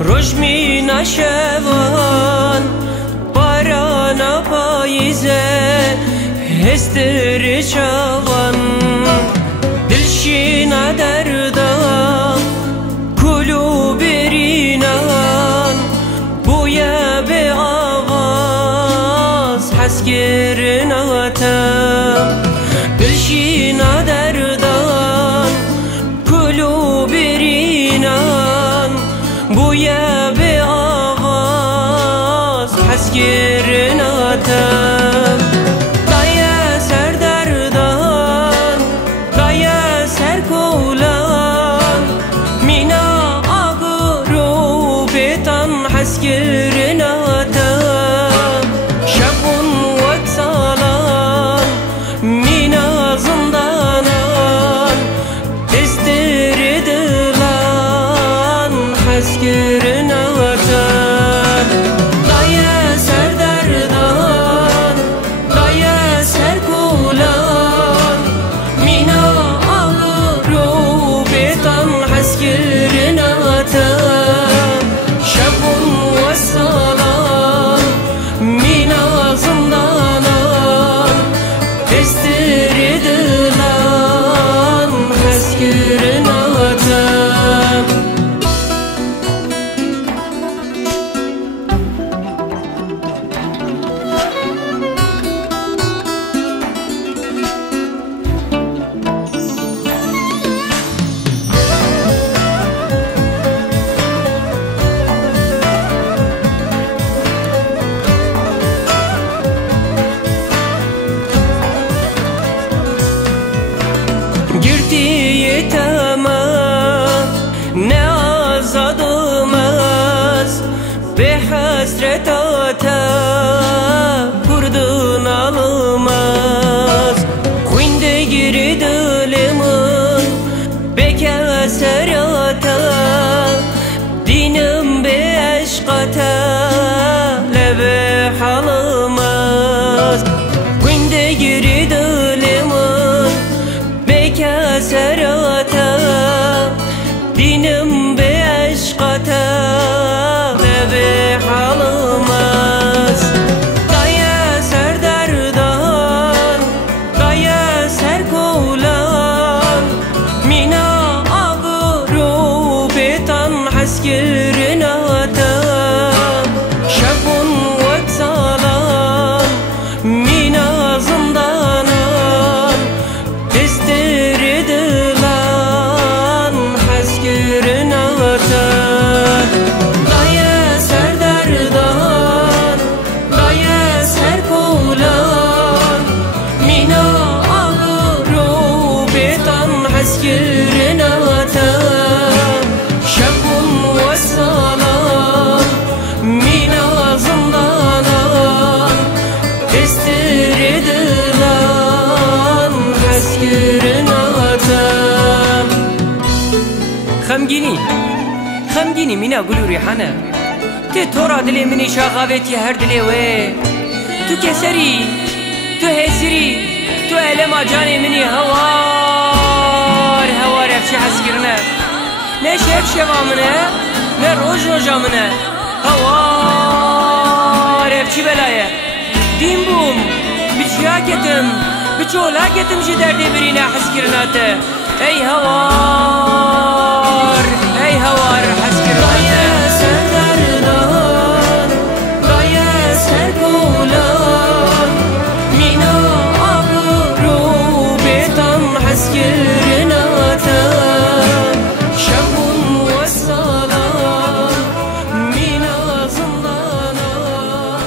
روشمی نشوان باران پاییزه هستر چوان دلشینا دردا کلو برینان بویا به آواز حس گرناتم دلشینا دردان کلو برینان بویا به آواز حس گرناتم دایا سر دردان دایا سر کولان مینا آگرو بیتان حس گرناتم شبون وقت سالان مینا زندانان استردلان حس گرناتم دایا سر دردان دایا سر کولان مینا آگرو بیتان حس گرناتم شبون و سالان مینا زندانان استردلان حس گرناتم گردی تمام نه آزادمز به حسرت آتا کردن آلمز خوینده گیری دلمون به کسر آتا دینم به عشقاتا لبه حالمز خوینده گیری دلمون به کسراتا دینم به عشقاتا لبه حالمز دایا سر دردان دایا سر کولان مینا آگرو بیتان حس گرناتم شبون وقت سالان مینا زندانان استردلان حس گرناتم دایا سر دردان دایا سر کولان مینا آگرو بیتان حس گرناتم شبون و سالان مینا زندانان استردلان حس گرناتم خمگینی مینا گلو ریحانه تی تورا دلی منی شاقاویتی هر دلی وی تو کسری تو هزری تو علم جانی منی هوار افچی حس گرنه نه شب شبا منه نه روژا منه هوار افچی بلایه دیم بوم بچیاکتم بچولاکتم جی دردی برینه حس گرناته ای هوار حس گرناته سر دردان دایا سر کولان مینا آگرو بیتان حس گرناتم شبون و سالان مینا زندانان